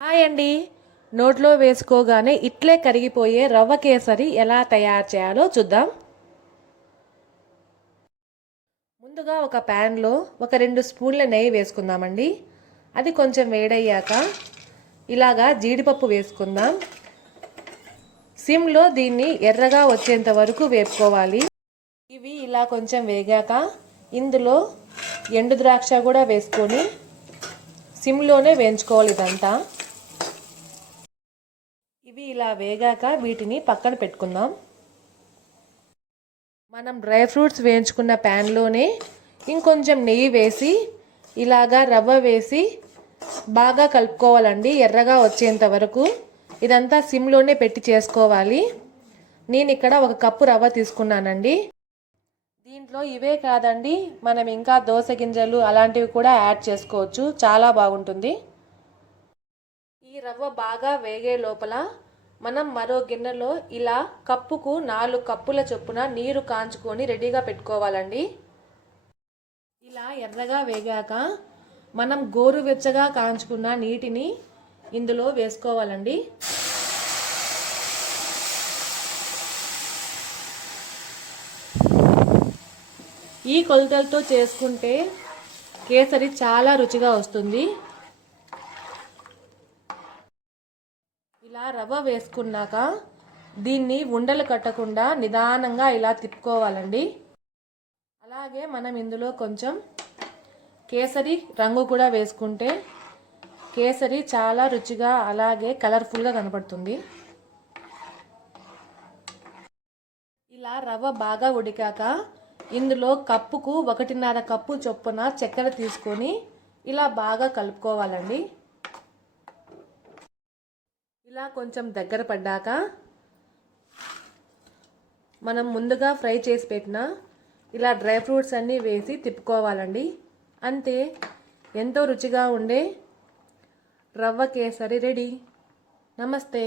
Hi అండి. నోట్లో వేసుకోగానే ఇట్లే కరిగిపోయే రవ్వ కేసరి ఎలా తయారు చేయాలో చూద్దాం. ముందుగా ఒక ప్యాన్లో ఒక 2 స్పూన్ల నెయ్యి వేసుకుందామండి. అది కొంచెం వేడయ్యాక ఇలాగా జీడిపప్పు వేసుకుందాం. సిమ్లో దీన్ని ఎర్రగా వచ్చేంత వరకు వేపుకోవాలి. ఇవి ఇలా కొంచెం వేగాక ఇందులో ఎండు ద్రాక్ష కూడా వేసుకొని సిమ్లోనే వేయించుకోవాలి ఇదంతా. ఇవి ఇలా వేగాక వీటిని పక్కన పెట్టుకుందాం. మనం డ్రై ఫ్రూట్స్ వేయించుకున్న ప్యాన్లోనే ఇంకొంచెం నెయ్యి వేసి ఇలాగా రవ్వ వేసి బాగా కలుపుకోవాలండి, ఎర్రగా వచ్చేంత వరకు. ఇదంతా సిమ్లోనే పెట్టి చేసుకోవాలి. నేను ఇక్కడ 1 కప్పు రవ్వ తీసుకున్నానండి. దీంట్లో ఇవే కాదండి, మనం ఇంకా దోస గింజలు అలాంటివి కూడా యాడ్ చేసుకోవచ్చు, చాలా బాగుంటుంది. ఈ రవ్వ బాగా వేగే లోపల మనం మరో గిన్నెలో ఇలా కప్పుకు 4 కప్పుల చొప్పున నీరు కాంచుకొని రెడీగా పెట్టుకోవాలండి. ఇలా ఎర్రగా వేగాక మనం గోరువెచ్చగా కాంచుకున్న నీటిని ఇందులో వేసుకోవాలండి. ఈ కొలతలతో చేసుకుంటే కేసరి చాలా రుచిగా వస్తుంది. ఇలా రవ్వ వేసుకున్నాక దీన్ని ఉండలు కట్టకుండా నిదానంగా ఇలా తిప్పుకోవాలండి. అలాగే మనం ఇందులో కొంచెం కేసరి రంగు కూడా వేసుకుంటే కేసరి చాలా రుచిగా అలాగే కలర్ఫుల్గా కనపడుతుంది. ఇలా రవ్వ బాగా ఉడికాక ఇందులో కప్పుకు 1.5 కప్పు చొప్పున చక్కెర తీసుకొని ఇలా బాగా కలుపుకోవాలండి. ఇలా కొంచెం దగ్గర పడ్డాక మనం ముందుగా ఫ్రై చేసి పెట్టిన ఇలా డ్రై ఫ్రూట్స్ అన్నీ వేసి తిప్పుకోవాలండి. అంతే, ఎంతో రుచిగా ఉండే రవ్వ కేసరి రెడీ. నమస్తే.